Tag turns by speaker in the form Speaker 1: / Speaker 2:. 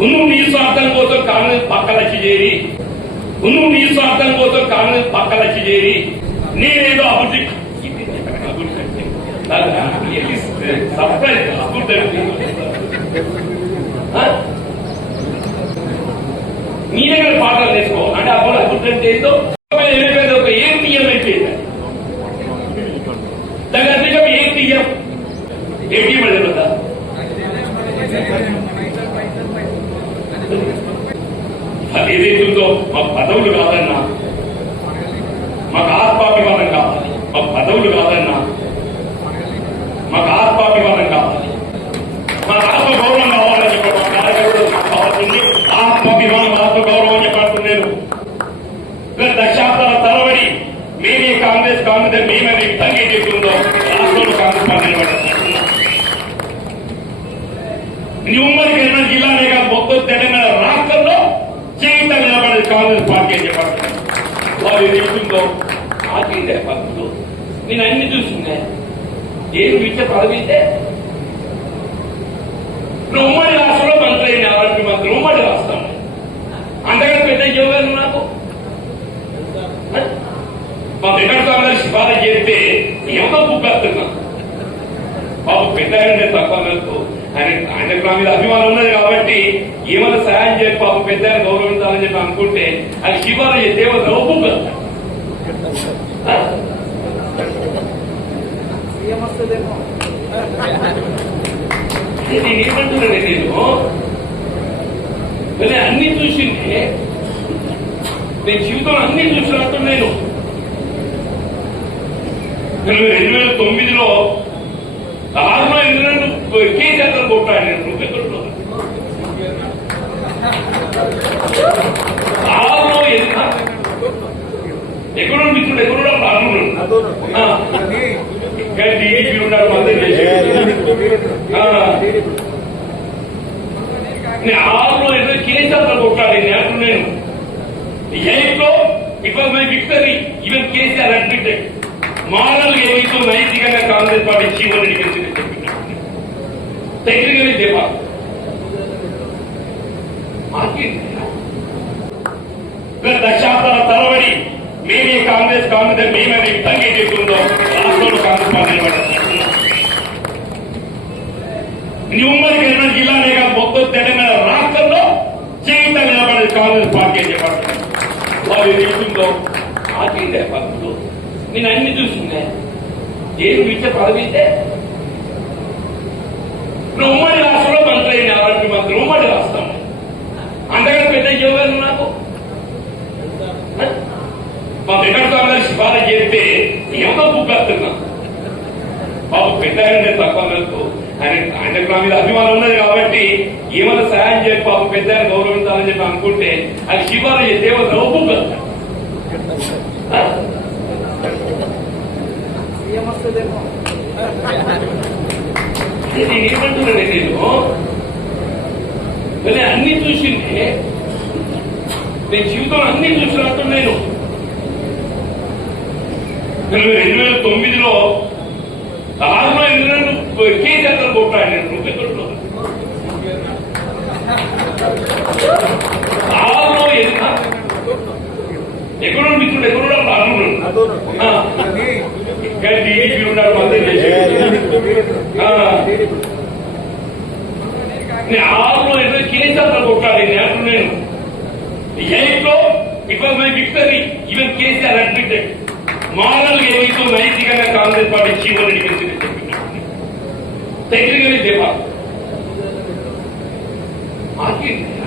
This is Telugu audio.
Speaker 1: నువ్వు నీ స్వార్థం కోసం కాంగ్రెస్ పక్కలచ్చి చేరి నువ్వు నీ స్వార్థం కోసం కాంగ్రెస్ పక్కలచ్చి చేరి నేనేదో అభివృద్ధి సర్ప్రైజ్? నీ దగ్గర పాఠాలు నేర్చుకో. అంటే అప్పుడు అభివృద్ధి అంటే వెళ్ళిపోయింది ఒక ఏం టీఎం అయిపోయింది దాని అర్థం ఏం టీఎం ఏటీఎం అది ఏదైతుందో మా పదవులు కాదన్నా మాకు ఆత్మాభిమానం కావాలి. మా పదవులు కాదన్నా మాకు ఆత్మాభిమానం కావాలి. మా ఆత్మగౌరవం కావాలని చెప్పి మా కార్యకర్తలు మాకు కావాల్సింది ఆత్మాభిమానం ఆత్మగౌరవం చెప్పాడుతున్నాను దశాబ్దాల తరబడి మేమే కాంగ్రెస్ కాంగ్రెస్ మేమే విధంగా చెప్తుందో రాష్ట్రంలో కాంగ్రెస్ పార్టీ నిలబడ్డారు నీ ఉమ్మడి కరీంనగర్ జిల్లానే కాదు మొత్తం తెలంగాణ రాష్ట్రంలో జీవితం నిలబడేది కాంగ్రెస్ పార్టీ అని చెప్పారు వాళ్ళు ఏది చెప్తుందో ఆగిందే పద్ధతులు నేను అన్ని చూసిందే ఏం విద్య పదవితే ఉమ్మడి రాష్ట్రంలో మంత్రి అయిన ఆరోగ్య మంత్రి ఉమ్మడి రాష్ట్రం. అంతకంటే పెద్ద యోగాలు నాకు? మా వెంకట స్వామి సిఫారసు చేస్తే ఎవరో బుక్ వస్తున్నా బాబు పెద్ద ఆయన తక్కువ నాకు ఆయన ఆయనకు నా మీద అభిమానం ఉన్నది కాబట్టి ఏమైనా సహాయం చేసి పాపం పెద్ద ఆయన గౌరవించాలని చెప్పి అనుకుంటే అది శివాలయ ఏమో నవ్వు నేను ఏమంటున్నాను నేను నేను అన్ని చూసింది నేను జీవితంలో అన్ని చూసినట్టు నేను. రెండు వేల తొమ్మిదిలో ఆరులో ఎనిమిది కేసీఆర్ కొట్టాడు నేను నువ్వెక్కడున్నావు? ఆరులో ఎనిమిది ఎక్కడో మిత్రుడు ఎక్కడో అర్హుడు డిఏపీ ఉన్నాడు మద్దతు చేసి ఆ. నేను ఆరులో ఏదో కేసీఆర్ కొట్టాలి నేను నేను. ఎయిట్లో it was my victory even KCR admitted model ఏమైతే నైతికంగా కాంగ్రెస్ పార్టీ జీవన్ రెడ్డి గురించి చెప్పినాడు దేవా దశాబ్దాల తరబడి మేమే కాంగ్రెస్ కాంగ్రెస్ మేమే విధంగా చెప్తుందో రాష్ట్రంలో కాంగ్రెస్ పార్టీ పార్టీ అని చెప్పారు వాళ్ళు ఏది చెప్తుందో ఆగిందే పద్ధతులు. నేను అన్ని చూసిందే ఏం విద్య పదవితే? ఉమ్మడి రాష్ట్రంలో మంత్రి అయిన ఆరోగ్య మంత్రి? ఉమ్మడి రాష్ట్రం. అంతకంటే పెద్ద ఉద్యోగాలు నాకు? మా రికార్డు అందరూ సిఫారసు చేస్తే ఏమో బుక్కేస్తున్నా బాబు పెద్ద తక్కువ వెళ్తూ ఆయన ఆయనకు నా మీద అభిమానం ఉన్నది కాబట్టి ఏమైనా సహాయం చేసి పాప పెద్ద గౌరవించాలని చెప్పి అనుకుంటే అది శివాలు చేస్తే ఏమో నేను ఏమంటున్నాను నేను నేను అన్ని చూసింటే నేను జీవితంలో అన్ని చూసినట్టు నేను. రెండు వేల తొమ్మిదిలో ఆరులో ఎనిమిది కేసీఆర్ కొట్టాడు రూపాయలు నువ్వెక్కడున్నావు? ఆరులో ఎక్కడో మిత్రుడు ఎక్కడో బాగుండు టీడీపీ ఉన్నారు మంది చేసి ఆ. ఆరులో ఎనిమిది కేసీఆర్ కొట్టాలి నేను నేను ఎయిట్లో it was my victory even KCR admitted model ఏమైతే నైతికంగా కాంగ్రెస్ పార్టీ జీవన్ రెడ్డి टेक्निकली दे पाते